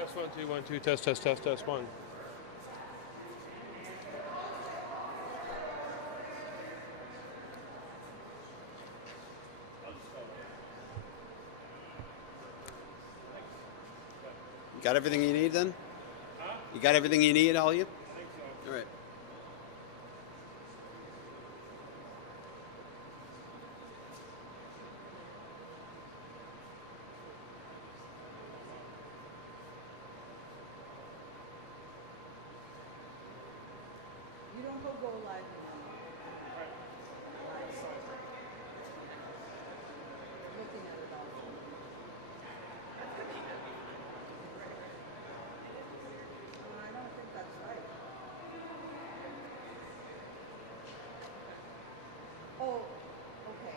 Test 1 2 1 2. Test test test test 1. You got everything you need then? You got everything you need, all you? I think so. All right. You don't go live now. Looking at it all. I don't think that's right. Oh, okay.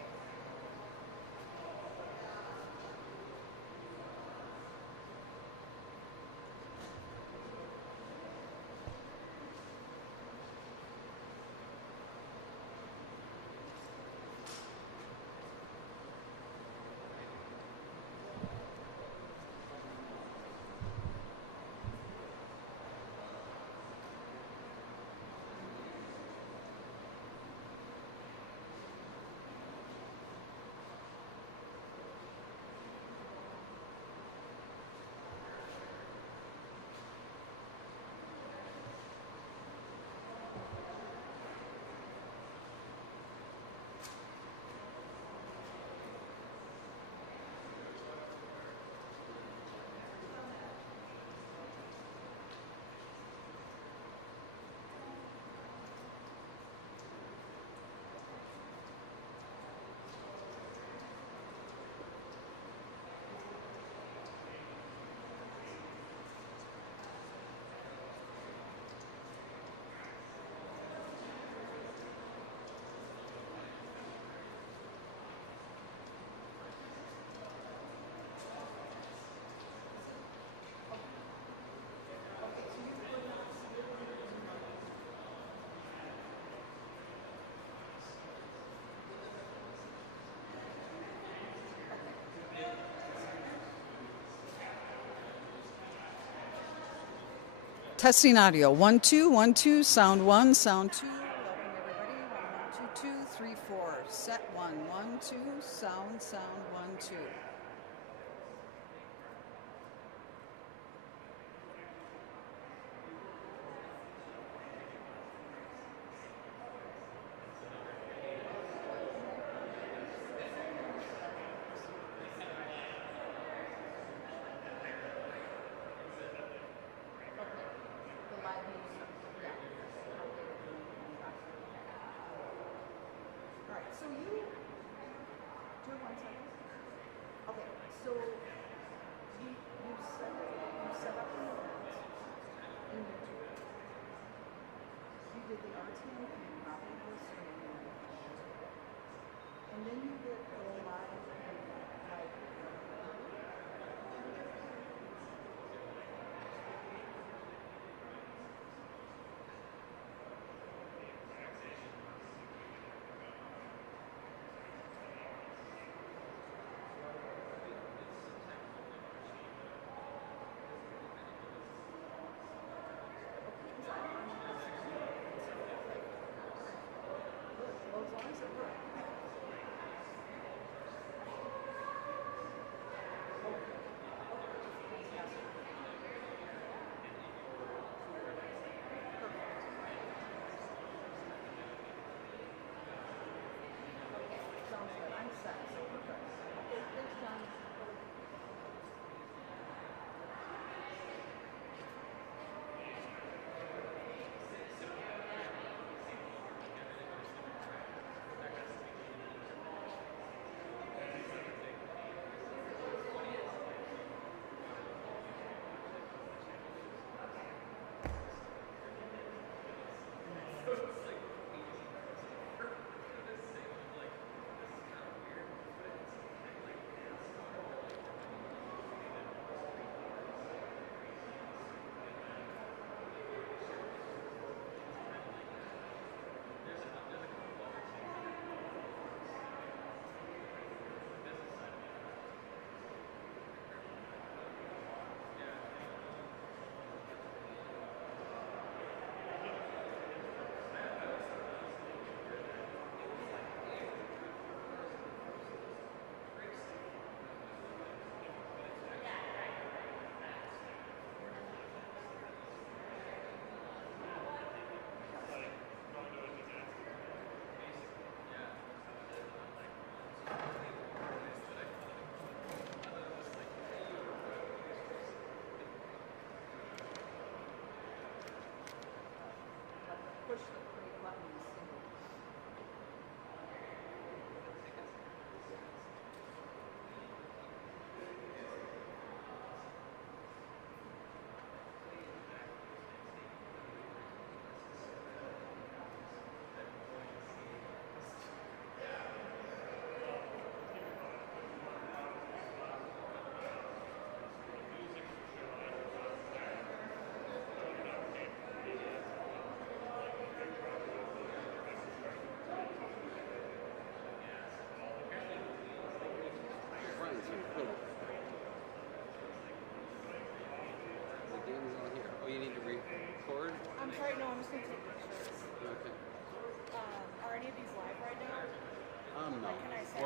Testing audio. 1 2 1 2. Sound 1. Sound 2. Welcome everybody. 1 1 2 2 3 4. Set 1 1 2. Sound 1 2. So you, do you have 1 second? Okay, so you set up an event in YouTube. You did the RTM and you copied the screen. And then you did go live and like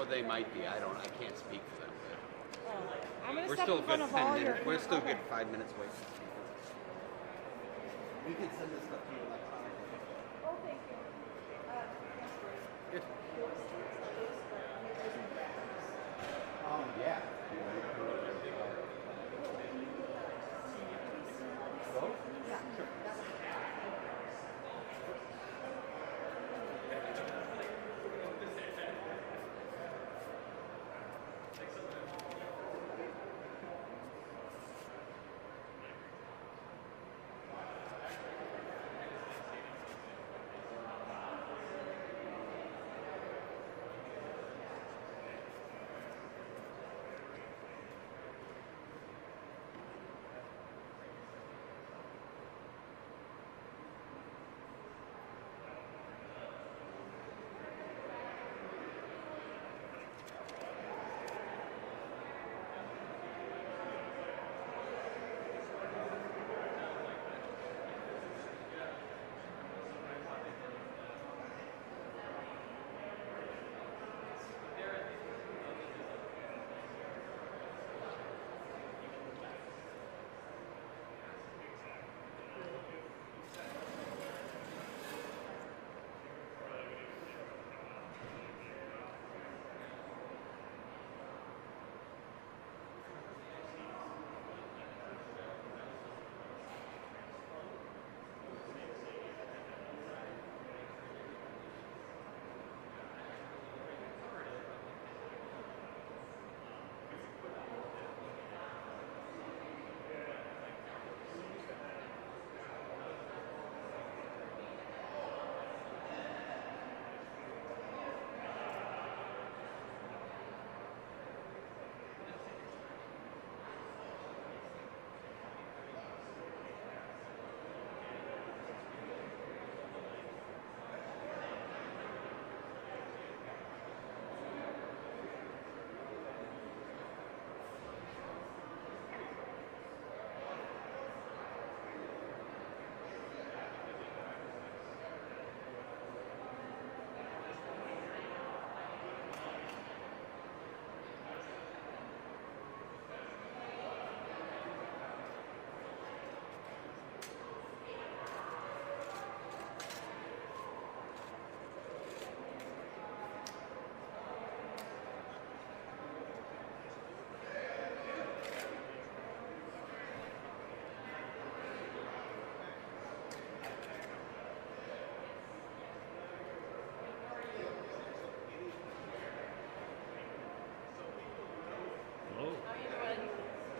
they might be. I can't speak for them. I'm gonna We're step still in a front good of all 10 your. minutes. We're still Okay. good 5 minutes away from speaking. We can send this stuff to you electronically. Oh, thank you. Yes, please. Good. Yeah.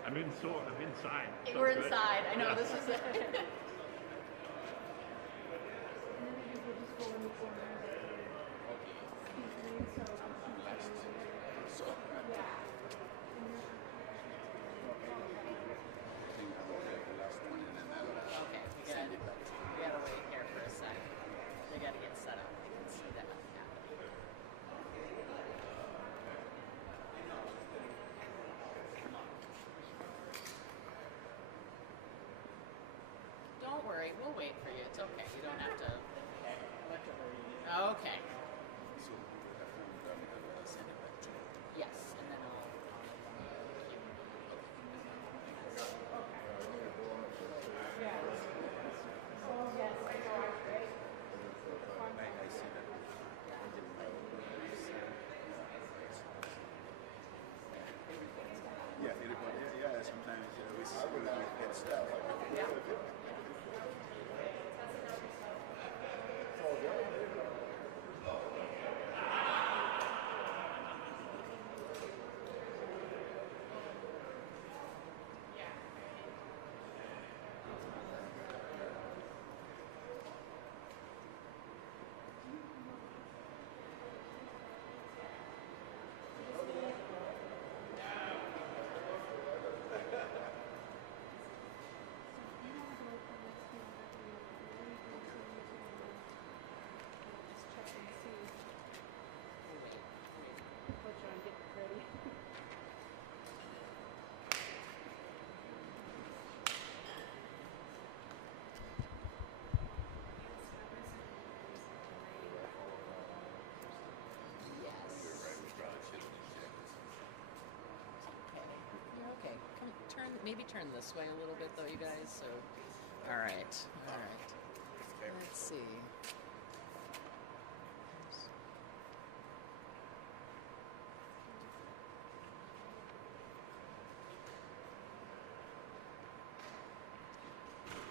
I'm inside. So We're good. inside. I know Yeah. this is. Okay, we gotta wait here for a sec. They gotta get set up. I can see that happening. Don't worry, we'll wait for you. It's okay. You don't have to. Okay. Yes, and then I'll. Yeah, sometimes we get stuff. maybe turn this way a little bit though, you guys. So, all right. Let's see.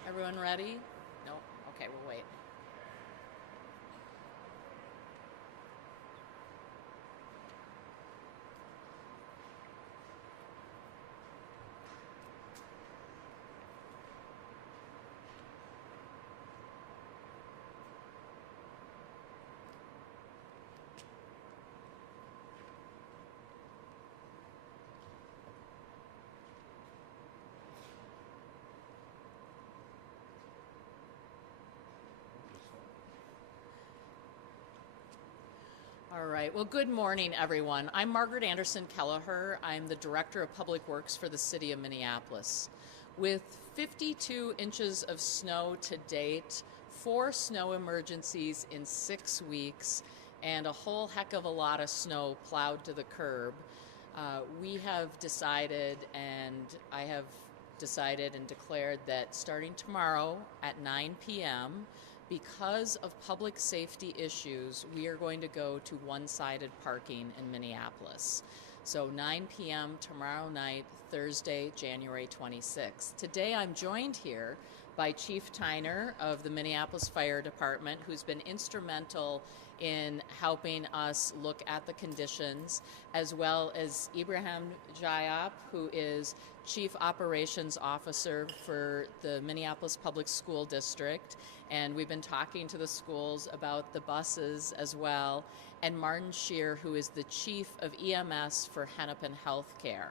Everyone ready? No? Okay, we'll wait. All right. Well, good morning, everyone. I'm Margaret Anderson Kelleher. I'm the Director of Public Works for the City of Minneapolis. With 52 inches of snow to date, 4 snow emergencies in 6 weeks, and a whole heck of a lot of snow plowed to the curb, we have decided, and I have decided and declared that starting tomorrow at 9 p.m., because of public safety issues, we are going to go to one-sided parking in Minneapolis. So 9 p.m. tomorrow night, Thursday, January 26th. Today I'm joined here by Chief Tyner of the Minneapolis Fire Department, who's been instrumental in helping us look at the conditions, as well as Ibrahim Jayap, who is Chief Operations Officer for the Minneapolis Public School District. And we've been talking to the schools about the buses as well. And Martin Scheer, who is the Chief of EMS for Hennepin Healthcare.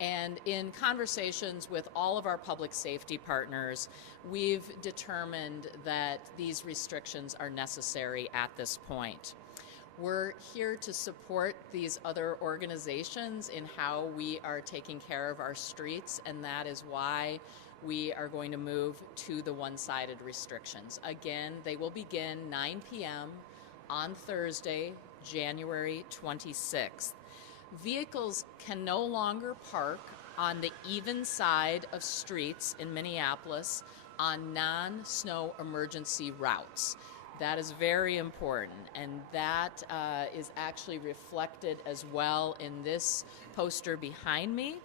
And in conversations with all of our public safety partners, we've determined that these restrictions are necessary at this point. We're here to support these other organizations in how we are taking care of our streets, and that is why we are going to move to the one-sided restrictions. Again, they will begin 9 p.m. on Thursday, January 26th. Vehicles can no longer park on the even side of streets in Minneapolis on non-snow emergency routes. That is very important, and that is actually reflected as well in this poster behind me.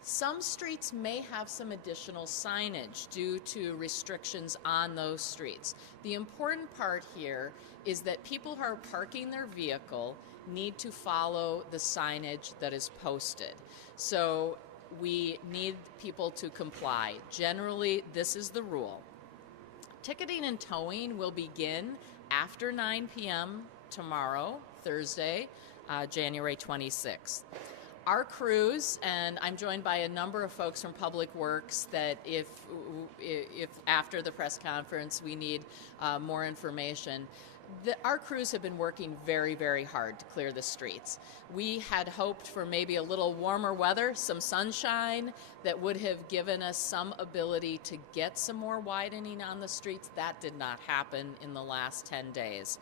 Some streets may have some additional signage due to restrictions on those streets. The important part here is that people who are parking their vehicle need to follow the signage that is posted. So we need people to comply. Generally, this is the rule. Ticketing and towing will begin after 9 p.m. tomorrow, Thursday, January 26th. Our crews, and I'm joined by a number of folks from Public Works, that if after the press conference we need more information, our crews have been working very, very hard to clear the streets. We had hoped for maybe a little warmer weather, some sunshine, that would have given us some ability to get some more widening on the streets. That did not happen in the last 10 days.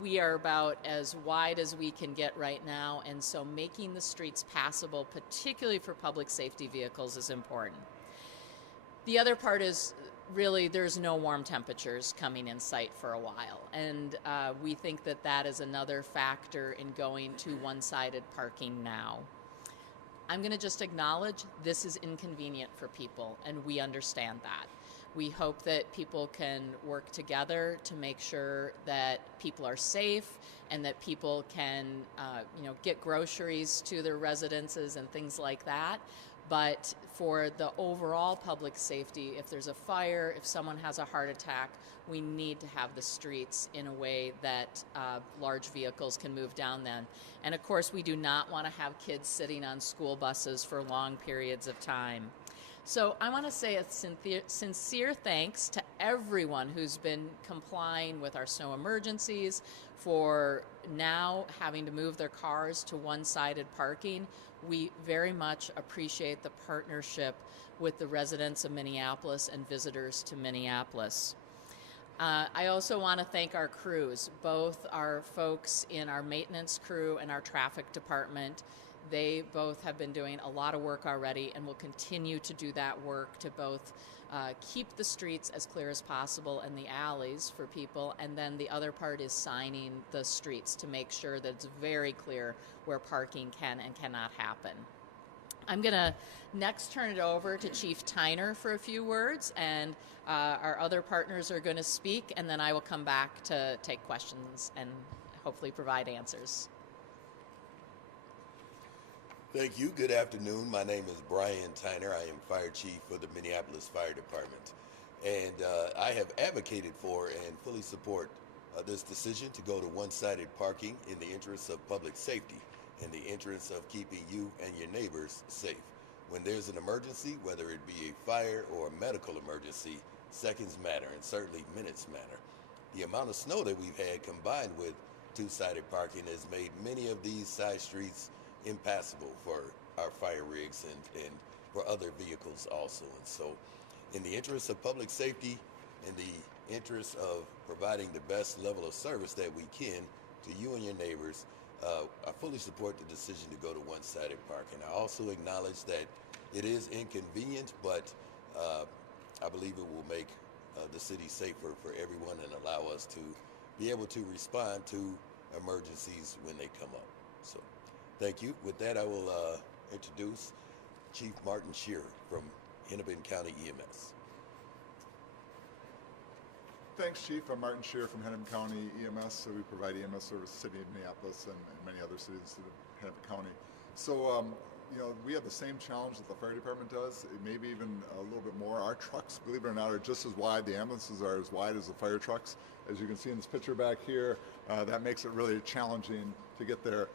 We are about as wide as we can get right now, and so making the streets passable, particularly for public safety vehicles, is important. The other part is really there's no warm temperatures coming in sight for a while, and we think that that is another factor in going to one-sided parking now. I'm going to just acknowledge this is inconvenient for people, and we understand that. We hope that people can work together to make sure that people are safe and that people can get groceries to their residences and things like that. But for the overall public safety, if there's a fire, if someone has a heart attack, we need to have the streets in a way that large vehicles can move down them. And of course, we do not want to have kids sitting on school buses for long periods of time. So I want to say a sincere thanks to everyone who's been complying with our snow emergencies, for now having to move their cars to one-sided parking. We very much appreciate the partnership with the residents of Minneapolis and visitors to Minneapolis. I also want to thank our crews, both our folks in our maintenance crew and our traffic department. They both have been doing a lot of work already and will continue to do that work to both keep the streets as clear as possible and the alleys for people, and then the other part is signing the streets to make sure that it's very clear where parking can and cannot happen. I'm going to next turn it over to Chief Tyner for a few words, and our other partners are going to speak, and then I will come back to take questions and hopefully provide answers. Thank you. Good afternoon. My name is Brian Tyner. I am Fire Chief for the Minneapolis Fire Department. And I have advocated for and fully support this decision to go to one-sided parking in the interests of public safety, in the interests of keeping you and your neighbors safe. When there's an emergency, whether it be a fire or a medical emergency, seconds matter, and certainly minutes matter. The amount of snow that we've had combined with two-sided parking has made many of these side streets impassable for our fire rigs and for other vehicles also. And so in the interest of public safety, in the interest of providing the best level of service that we can to you and your neighbors, I fully support the decision to go to one-sided parking. I also acknowledge that it is inconvenient, but I believe it will make the city safer for everyone and allow us to be able to respond to emergencies when they come up. So thank you. With that, I will introduce Chief Martin Shearer from Hennepin County EMS. Thanks, Chief. I'm Martin Shearer from Hennepin County EMS. So we provide EMS service to the city of Minneapolis and many other cities in Hennepin County. So, we have the same challenge that the fire department does, maybe even a little bit more. Our trucks, believe it or not, are just as wide. The ambulances are as wide as the fire trucks. As you can see in this picture back here, that makes it really challenging to get there.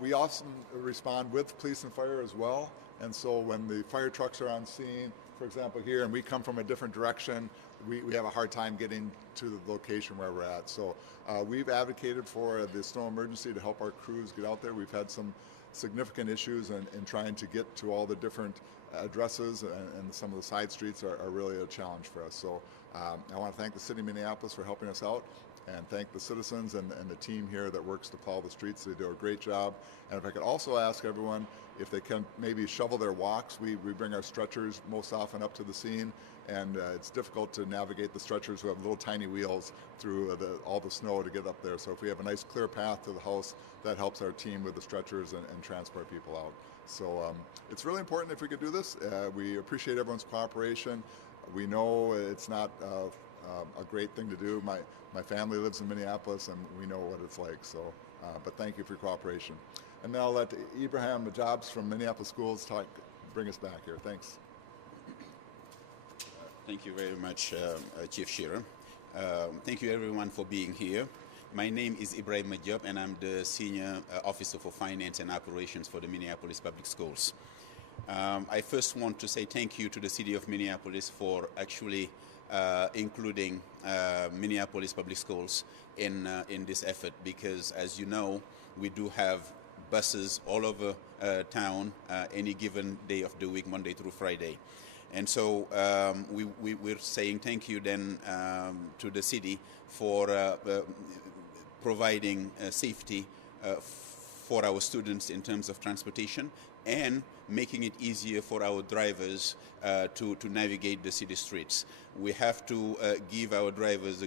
We often respond with police and fire as well. And so when the fire trucks are on scene, for example here, and we come from a different direction, we have a hard time getting to the location where we're at. So we've advocated for the snow emergency to help our crews get out there. We've had some significant issues in trying to get to all the different addresses, and some of the side streets are really a challenge for us. So I want to thank the city of Minneapolis for helping us out, and thank the citizens and the team here that works to plow the streets. They do a great job. And if I could also ask everyone if they can maybe shovel their walks. We bring our stretchers most often up to the scene, and it's difficult to navigate the stretchers who have little tiny wheels through all the snow to get up there. So if we have a nice clear path to the house, that helps our team with the stretchers and transport people out. So it's really important if we could do this. We appreciate everyone's cooperation. We know it's not a great thing to do. My family lives in Minneapolis, and we know what it's like. So, but thank you for your cooperation. And now I'll let Ibrahim Jobs from Minneapolis Schools bring us back here. Thanks. Thank you very much, Chief Shearer. Thank you everyone for being here. My name is Ibrahim Majab, and I'm the Senior Officer for Finance and Operations for the Minneapolis Public Schools. I first want to say thank you to the City of Minneapolis for actually including Minneapolis Public Schools in this effort, because as you know, we do have buses all over town any given day of the week, Monday through Friday. And so we're saying thank you then to the city for providing safety for our students in terms of transportation, and making it easier for our drivers to navigate the city streets. We have to give our drivers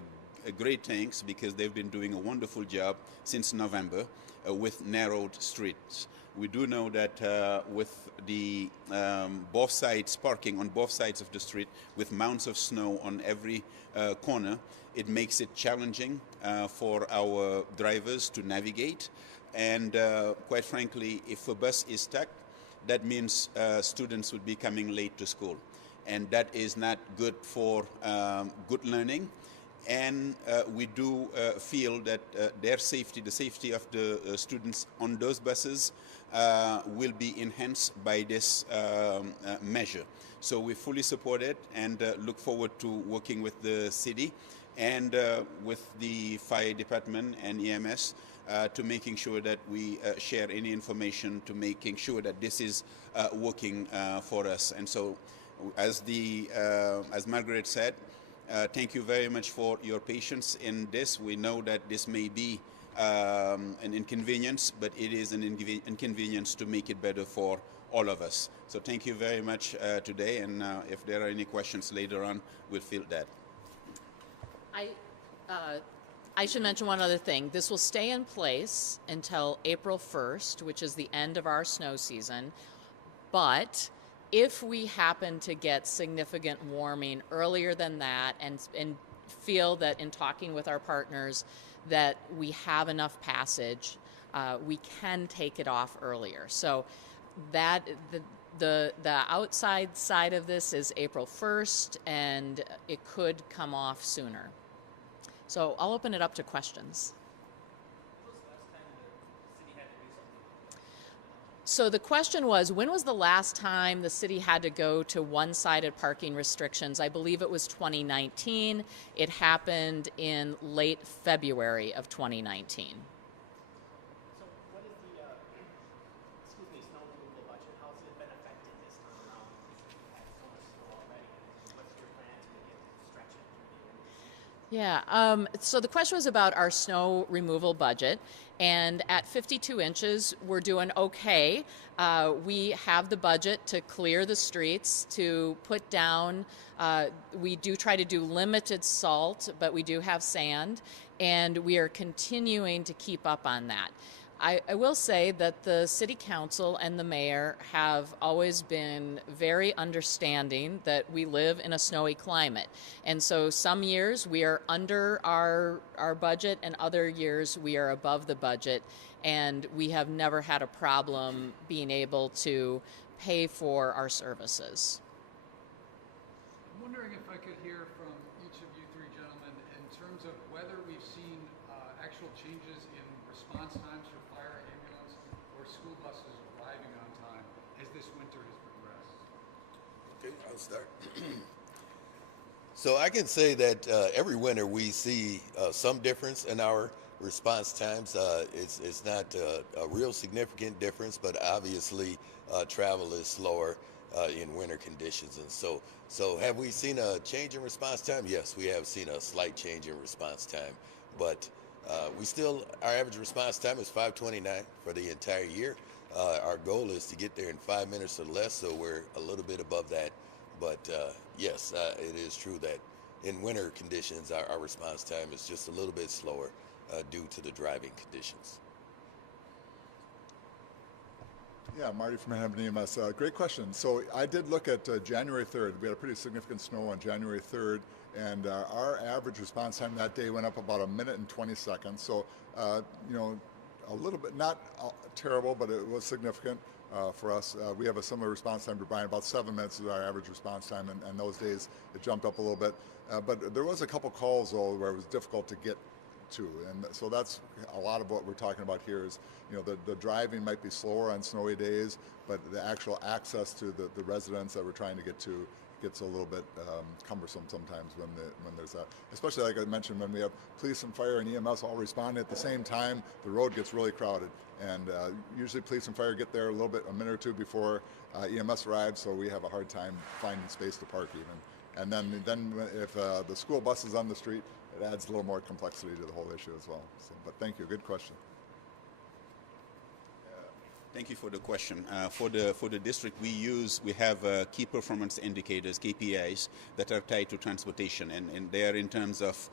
a great thanks, because they've been doing a wonderful job since November with narrowed streets. We do know that with the both sides, parking on both sides of the street with mounds of snow on every corner, it makes it challenging for our drivers to navigate. And quite frankly, if a bus is stuck, that means students would be coming late to school. And that is not good for good learning. And we do feel that their safety, the safety of the students on those buses, will be enhanced by this measure. So we fully support it, and look forward to working with the city and with the fire department and EMS to making sure that we share any information to making sure that this is working for us. And so, as Margaret said, thank you very much for your patience in this. We know that this may be an inconvenience, but it is an inconvenience to make it better for all of us. So thank you very much today, and if there are any questions later on, we'll field that. I should mention one other thing. This will stay in place until April 1st, which is the end of our snow season. But if we happen to get significant warming earlier than that and feel that in talking with our partners that we have enough passage, we can take it off earlier. So that the outside side of this is April 1st, and it could come off sooner. So I'll open it up to questions. So the question was, when was the last time the city had to go to one-sided parking restrictions? I believe it was 2019. It happened in late February of 2019. So what is the, snow removal budget? How has it been affected this time around? Because you've had so much snow already. What's your plan to maybe stretch it through the year? Yeah, so the question was about our snow removal budget, and at 52 inches, we're doing okay. We have the budget to clear the streets, to put down, we do try to do limited salt, but we do have sand, and we are continuing to keep up on that. I will say that the city council and the mayor have always been very understanding that we live in a snowy climate. And so some years we are under our budget, and other years we are above the budget. And we have never had a problem being able to pay for our services. I'm wondering if I could hear from each of you three gentlemen in terms of whether we've seen actual changes in response times for fire, ambulance, or school buses arriving on time as this winter has progressed. Okay, I'll start. So I can say that every winter we see some difference in our response times. It's not a real significant difference, but obviously travel is slower in winter conditions. And so have we seen a change in response time? Yes, we have seen a slight change in response time, but our average response time is 5:29 for the entire year. Our goal is to get there in 5 minutes or less, so we're a little bit above that. But yes, it is true that in winter conditions, our response time is just a little bit slower due to the driving conditions. Yeah, Marty from Minneapolis EMS. Great question. So I did look at January 3rd. We had a pretty significant snow on January 3rd, and our average response time that day went up about 1 minute and 20 seconds. So, a little bit, not terrible, but it was significant for us. We have a similar response time to Brian. About 7 minutes is our average response time, and those days it jumped up a little bit. But there was a couple calls, though, where it was difficult to get to, and so that's a lot of what we're talking about here is, the driving might be slower on snowy days, but the actual access to the residents that we're trying to get to gets a little bit cumbersome sometimes when there's that, especially like I mentioned, when we have police and fire and EMS all responding at the same time, the road gets really crowded, and usually police and fire get there a minute or two before EMS arrives, so we have a hard time finding space to park even. And then if the school bus is on the street, it adds a little more complexity to the whole issue as well. So, but thank you, good question. Thank you for the question. For the district, we have key performance indicators, KPIs, that are tied to transportation, and they are in terms of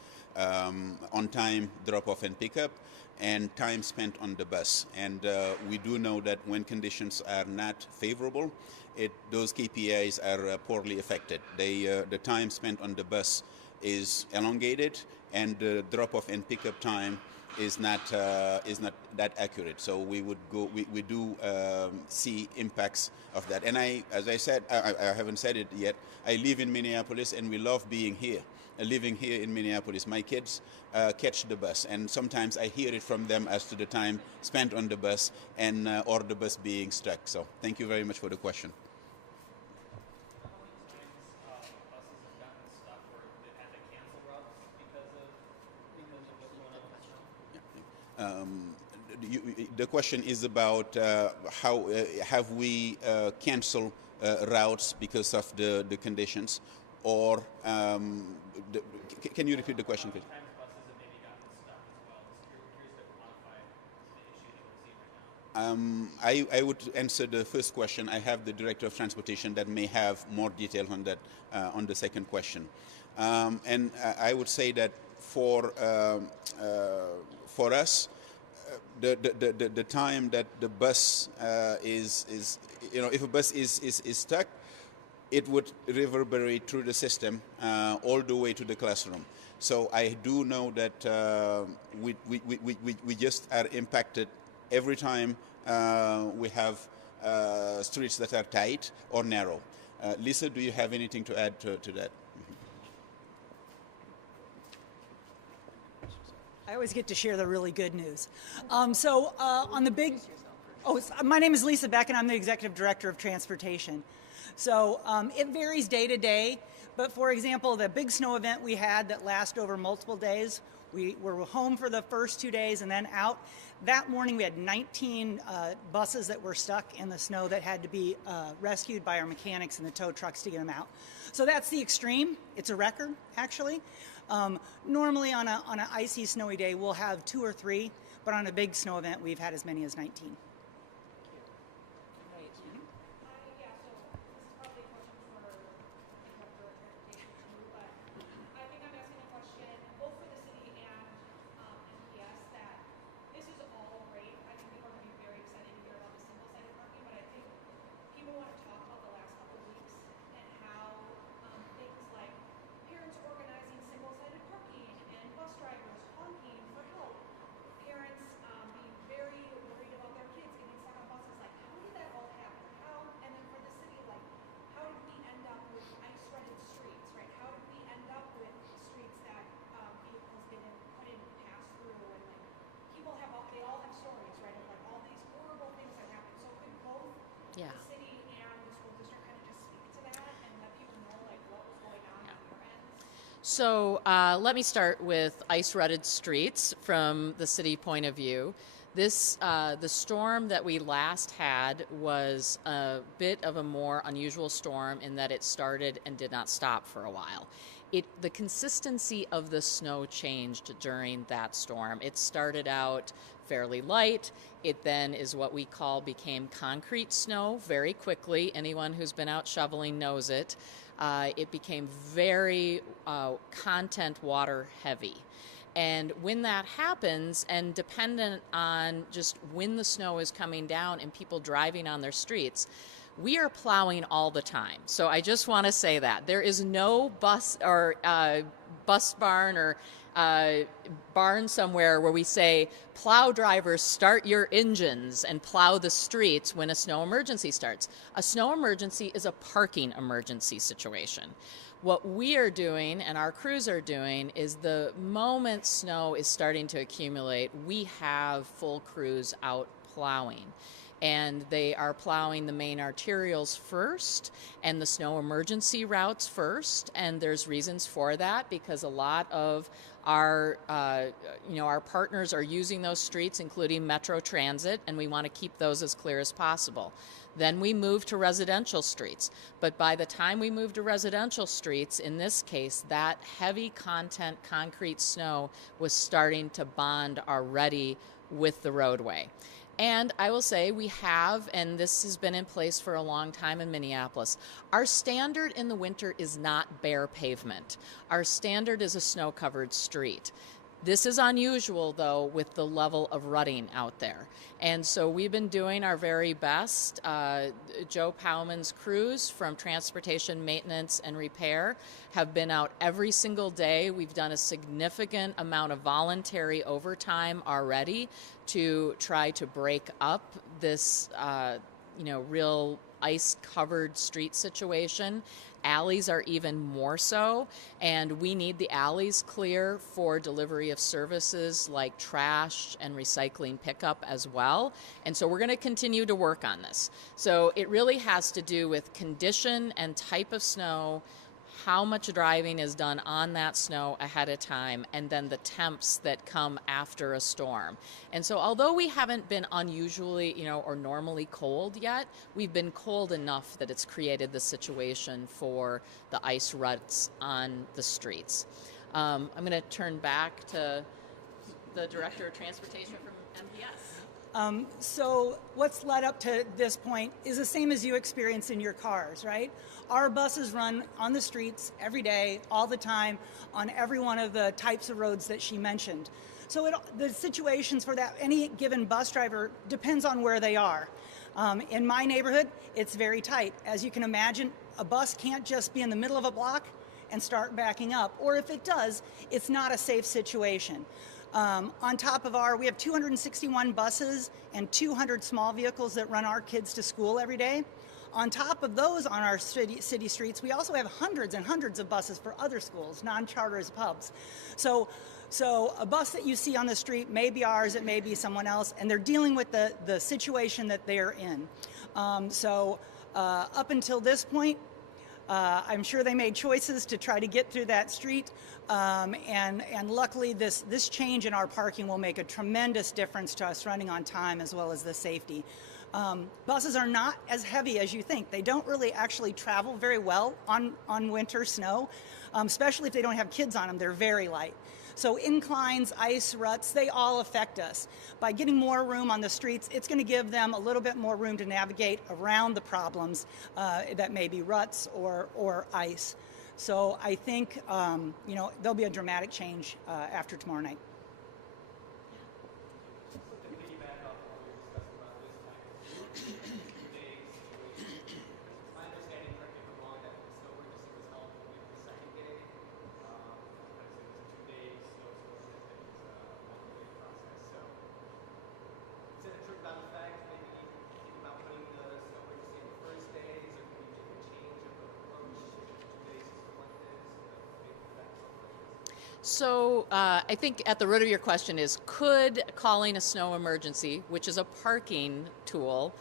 on-time drop-off and pickup, and time spent on the bus. And we do know that when conditions are not favorable, those KPIs are poorly affected. The time spent on the bus is elongated, and the drop-off and pickup time is not that accurate. So we do see impacts of that. And as I said, I haven't said it yet, I live in Minneapolis, and we love being here. Living here in Minneapolis, my kids catch the bus, and sometimes I hear it from them as to the time spent on the bus and or the bus being stuck. So thank you very much for the question. The question is about how have we canceled routes because of the conditions, or can you repeat the question, please? I would answer the first question. I have the Director of Transportation that may have more detail on that, on the second question. And I would say that for us, the time that the bus is if a bus is stuck, it would reverberate through the system all the way to the classroom. So I do know that we just are impacted every time we have streets that are tight or narrow. Lisa, do you have anything to add to that? I always get to share the really good news. On the big, my name is Lisa Beck and I'm the Executive Director of Transportation. So it varies day to day, but for example, the big snow event we had that lasted over multiple days, we were home for the first 2 days and then out. That morning we had 19 buses that were stuck in the snow that had to be rescued by our mechanics and the tow trucks to get them out. So that's the extreme. It's a record, actually. Normally on an icy, snowy day, we'll have 2 or 3, but on a big snow event, we've had as many as 19. Yeah. The city and the school district kind of just speak to that and let people know like what was going on your end? So let me start with ice-rutted streets from the city point of view. This the storm that we last had was a bit of a more unusual storm in that it started and did not stop for a while. The consistency of the snow changed during that storm. It started out fairly light. It then is what we call became concrete snow very quickly. Anyone who's been out shoveling knows it. It became very content water heavy. And when that happens, and dependent on just when the snow is coming down and people driving on their streets, we are plowing all the time. So I just want to say that. There is no bus or bus barn or barn somewhere where we say, plow drivers, start your engines and plow the streets when a snow emergency starts. A snow emergency is a parking emergency situation. What we are doing and our crews are doing is the moment snow is starting to accumulate, we have full crews out plowing. And they are plowing the main arterials first and the snow emergency routes first. And there's reasons for that because a lot of our partners are using those streets, including Metro Transit, and we want to keep those as clear as possible. Then we move to residential streets. But by the time we move to residential streets, in this case, that heavy content concrete snow was starting to bond already with the roadway. And I will say we have, and this has been in place for a long time in Minneapolis, our standard in the winter is not bare pavement. Our standard is a snow-covered street. This is unusual, though, with the level of rutting out there. And so we've been doing our very best. Joe Powman's crews from Transportation Maintenance and Repair have been out every single day. We've done a significant amount of voluntary overtime already to try to break up this, real ice-covered street situation. Alleys are even more so, and we need the alleys clear for delivery of services like trash and recycling pickup as well. And so we're going to continue to work on this. So it really has to do with condition and type of snow, how much driving is done on that snow ahead of time, and then the temps that come after a storm. And so although we haven't been unusually, or normally cold yet, we've been cold enough that it's created the situation for the ice ruts on the streets. I'm going to turn back to the Director of Transportation from MPS. So what's led up to this point is the same as you experience in your cars, right? Our buses run on the streets every day, all the time, on every one of the types of roads that she mentioned. So the situations for that, any given bus driver depends on where they are. In my neighborhood, it's very tight. As you can imagine, a bus can't just be in the middle of a block and start backing up. Or if it does, it's not a safe situation. On top of we have 261 buses and 200 small vehicles that run our kids to school every day. On top of those on our city streets, we also have hundreds and hundreds of buses for other schools, non-charters, pubs. So a bus that you see on the street may be ours, it may be someone else, and they're dealing with the situation that they're in. Up until this point, I'm sure they made choices to try to get through that street, and luckily this change in our parking will make a tremendous difference to us running on time as well as the safety. Buses are not as heavy as you think. They don't really actually travel very well on winter snow, especially if they don't have kids on them. They're very light. So inclines, ice, ruts, they all affect us. By getting more room on the streets, it's going to give them a little bit more room to navigate around the problems that may be ruts or ice. So I think there'll be a dramatic change after tomorrow night. So I think at the root of your question is, could calling a snow emergency, which is a parking tool,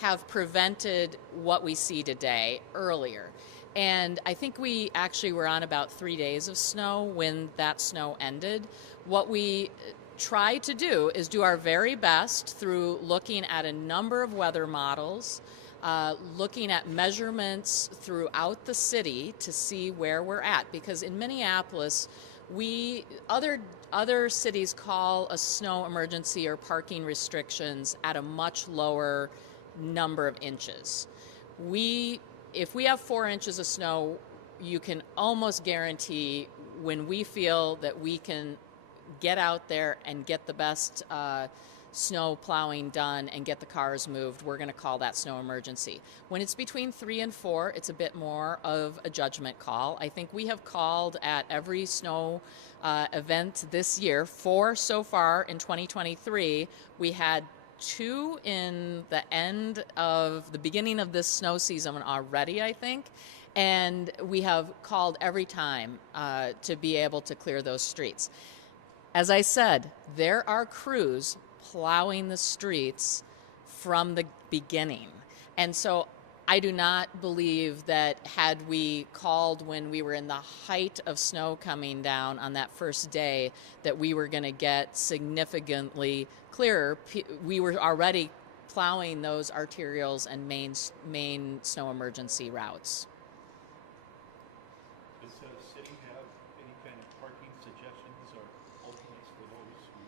have prevented what we see today earlier? And I think we actually were on about 3 days of snow when that snow ended. What we try to do is do our very best through looking at a number of weather models, looking at measurements throughout the city to see where we're at. Because in Minneapolis, other cities call a snow emergency or parking restrictions at a much lower number of inches. If we have 4 inches of snow, you can almost guarantee when we feel that we can get out there and get the best snow plowing done and get the cars moved, we're going to call that snow emergency. When it's between 3 and 4, it's a bit more of a judgment call. I think we have called at every snow event this year, 4 so far in 2023. We had 2 in the beginning of this snow season already, I think. And we have called every time to be able to clear those streets. As I said, there are crews plowing the streets from the beginning. And so I do not believe that had we called when we were in the height of snow coming down on that first day that we were going to get significantly clearer. We were already plowing those arterials and main snow emergency routes. Does the city have any kind of parking suggestions or alternates for those who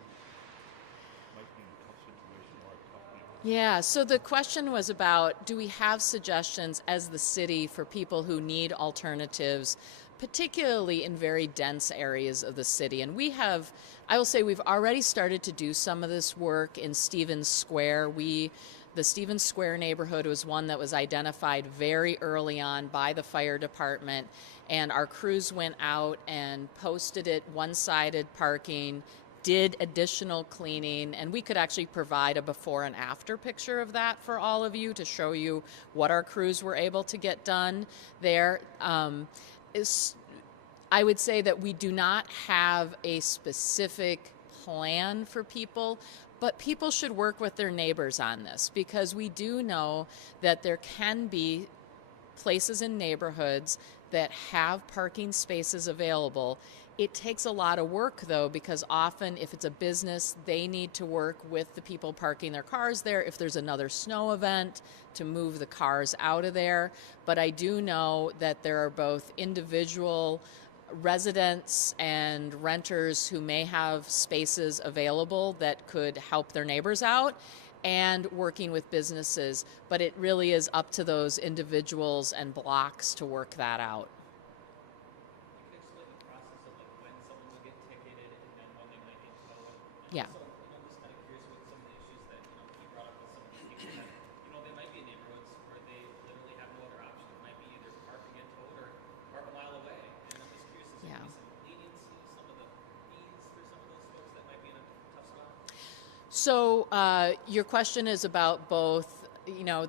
might be in a tough situation or a tough neighborhood? Yeah, so the question was about, do we have suggestions as the city for people who need alternatives, particularly in very dense areas of the city? And I will say we've already started to do some of this work in Stevens Square. The Stevens Square neighborhood was one that was identified very early on by the fire department, and our crews went out and posted it one-sided parking, did additional cleaning, and we could actually provide a before and after picture of that for all of you to show you what our crews were able to get done there. I would say that we do not have a specific plan for people, but people should work with their neighbors on this, because we do know that there can be places in neighborhoods that have parking spaces available. It takes a lot of work, though, because often if it's a business, they need to work with the people parking their cars there. If there's another snow event, to move the cars out of there. But I do know that there are both individual residents and renters who may have spaces available that could help their neighbors out. and working with businesses, but it really is up to those individuals and blocks to work that out. You can explain the process of like when someone will get ticketed and then when they might get towed. Yeah. Also, I'm just kind of curious with some of the issues that he brought up with some of these people that they might be in neighborhoods where they literally have no other option. It might be either park and get towed or park a mile away. And I'm just curious, is there Yeah. some leniency, some of the fees for some of those folks that might be in a tough spot? So your question is about both,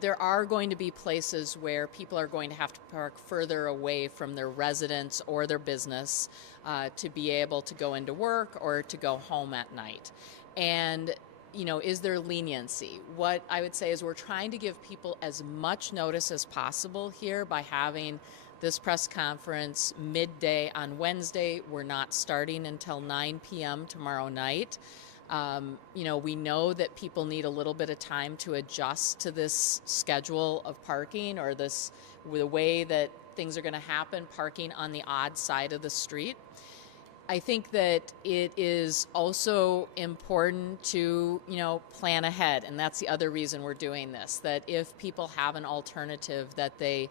there are going to be places where people are going to have to park further away from their residence or their business to be able to go into work or to go home at night. And, is there leniency? What I would say is we're trying to give people as much notice as possible here by having this press conference midday on Wednesday. We're not starting until 9 p.m. tomorrow night. We know that people need a little bit of time to adjust to this schedule of parking or the way that things are going to happen, parking on the odd side of the street. I think that it is also important to, plan ahead. And that's the other reason we're doing this, that if people have an alternative, that they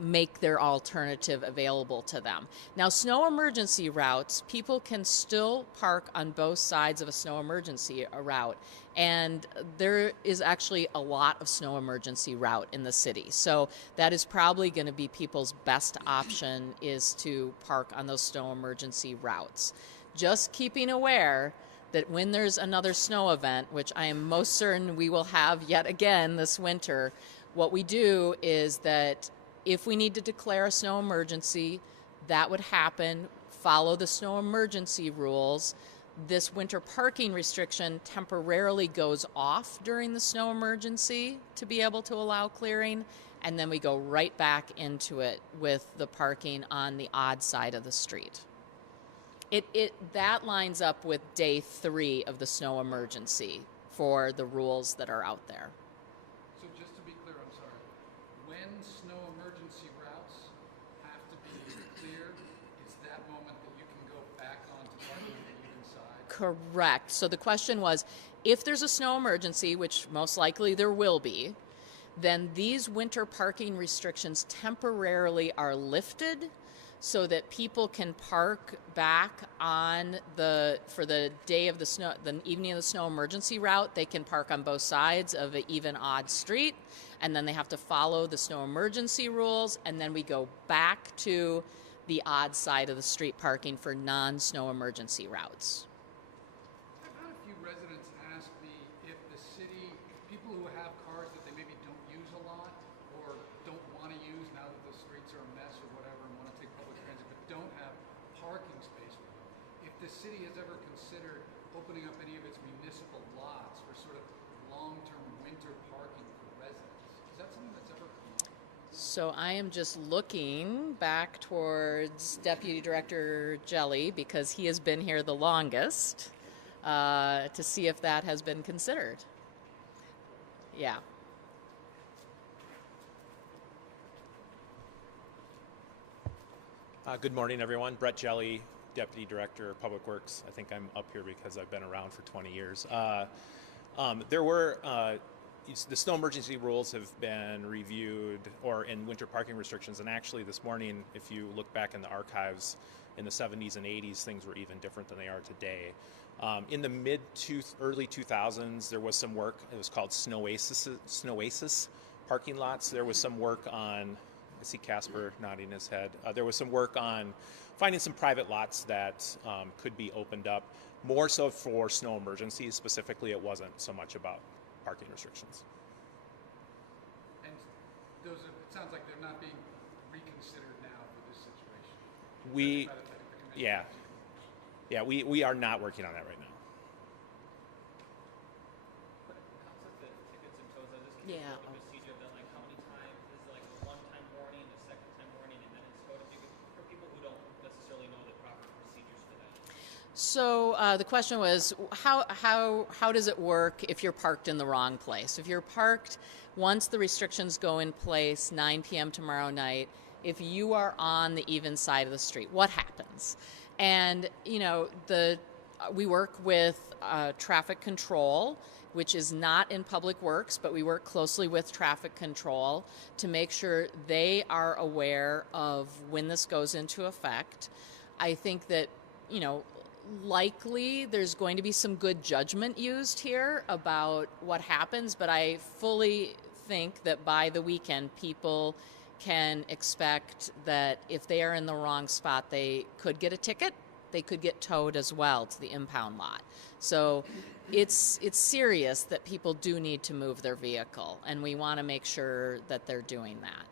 make their alternative available to them. Now, snow emergency routes, people can still park on both sides of a snow emergency route. And there is actually a lot of snow emergency route in the city. So that is probably going to be people's best option, is to park on those snow emergency routes. Just keeping aware that when there's another snow event, which I am most certain we will have yet again this winter, what we do is that if we need to declare a snow emergency, that would happen. Follow the snow emergency rules. This winter parking restriction temporarily goes off during the snow emergency to be able to allow clearing, and then we go right back into it with the parking on the odd side of the street. That lines up with day 3 of the snow emergency for the rules that are out there. So just to be clear, I'm sorry, when snow emergency routes have to be clear, it's that moment that you can go back onto parking on the even side? Correct. So the question was, if there's a snow emergency, which most likely there will be, then these winter parking restrictions temporarily are lifted so that people can park back for the day of the snow, the evening of the snow emergency route. They can park on both sides of an even odd street, and then they have to follow the snow emergency rules, and then we go back to the odd side of the street parking for non-snow emergency routes. I've had a few residents ask me if the city, people who have cars that they maybe don't use a lot or don't want to use now that the streets are a mess or whatever and want to take public transit but don't have parking space for them, if the city has ever considered opening up any of its municipal lots for sort of long-term winter parking for residents. Is that something that's ever come up? So I am just looking back towards Deputy Director Jelly, because he has been here the longest, to see if that has been considered. Yeah. Good morning, everyone. Brett Jelly, Deputy Director of Public Works. I think I'm up here because I've been around for 20 years. The snow emergency rules have been reviewed, or in winter parking restrictions, and actually this morning, if you look back in the archives, in the 70s and 80s, things were even different than they are today. In the early 2000s, there was some work. It was called Snowasis parking lots. There was some work on, I see Casper nodding his head. There was some work on finding some private lots that could be opened up, more so for snow emergencies. Specifically, it wasn't so much about parking restrictions. And those are, it sounds like they're not being reconsidered now for this situation. We are not working on that right now. When it comes to the tickets and tows, I just curious about the procedure of that, like how many times is it like a one-time warning, a second-time warning, and then it's towed? For people who don't necessarily know the proper procedures for that. So the question was, how does it work if you're parked in the wrong place? If you're parked, once the restrictions go in place, 9 p.m. tomorrow night, if you are on the even side of the street, what happens? And, we work with traffic control, which is not in Public Works, but we work closely with traffic control to make sure they are aware of when this goes into effect. I think that, likely there's going to be some good judgment used here about what happens, but I fully think that by the weekend, people can expect that if they are in the wrong spot, they could get a ticket. They could get towed as well to the impound lot. So it's serious that people do need to move their vehicle, and we want to make sure that they're doing that.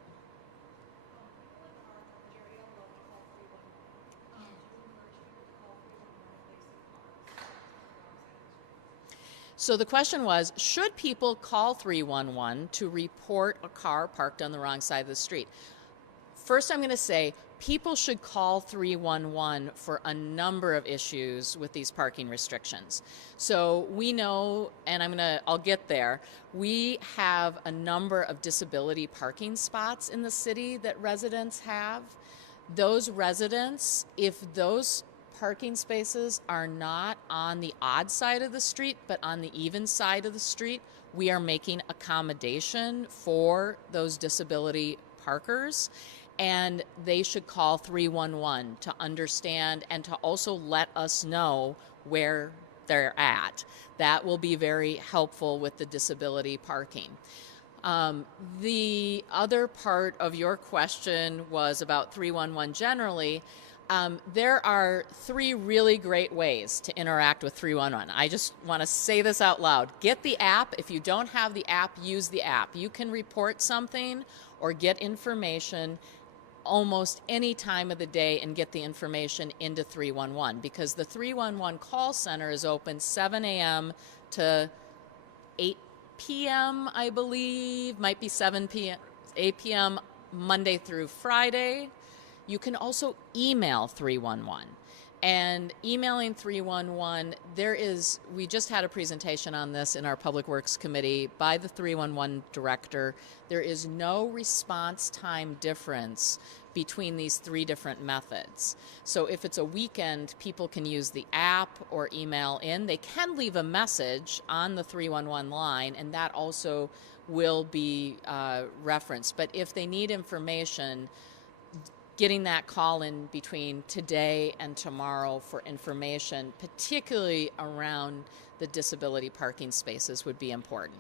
So the question was, should people call 311 to report a car parked on the wrong side of the street? First, I'm going to say people should call 311 for a number of issues with these parking restrictions. So we know, and I'll get there, we have a number of disability parking spots in the city that residents have. Those residents, if those parking spaces are not on the odd side of the street, but on the even side of the street, we are making accommodation for those disability parkers, and they should call 311 to understand and to also let us know where they're at. That will be very helpful with the disability parking. The other part of your question was about 311 generally. There are 3 really great ways to interact with 311. I just want to say this out loud. Get the app. If you don't have the app, use the app. You can report something or get information almost any time of the day and get the information into 311, because the 311 call center is open 7 a.m. to 8 p.m., I believe. Might be 7 p.m., 8 p.m. Monday through Friday. You can also email 311. And emailing 311, we just had a presentation on this in our Public Works Committee by the 311 director. There is no response time difference between these 3 different methods. So if it's a weekend, people can use the app or email in. They can leave a message on the 311 line, and that also will be referenced. But if they need information, getting that call in between today and tomorrow for information, particularly around the disability parking spaces, would be important.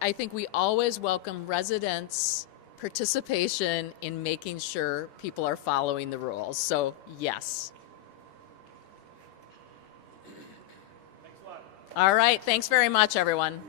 I think we always welcome residents' participation in making sure people are following the rules. So, yes. All right. Thanks very much, everyone.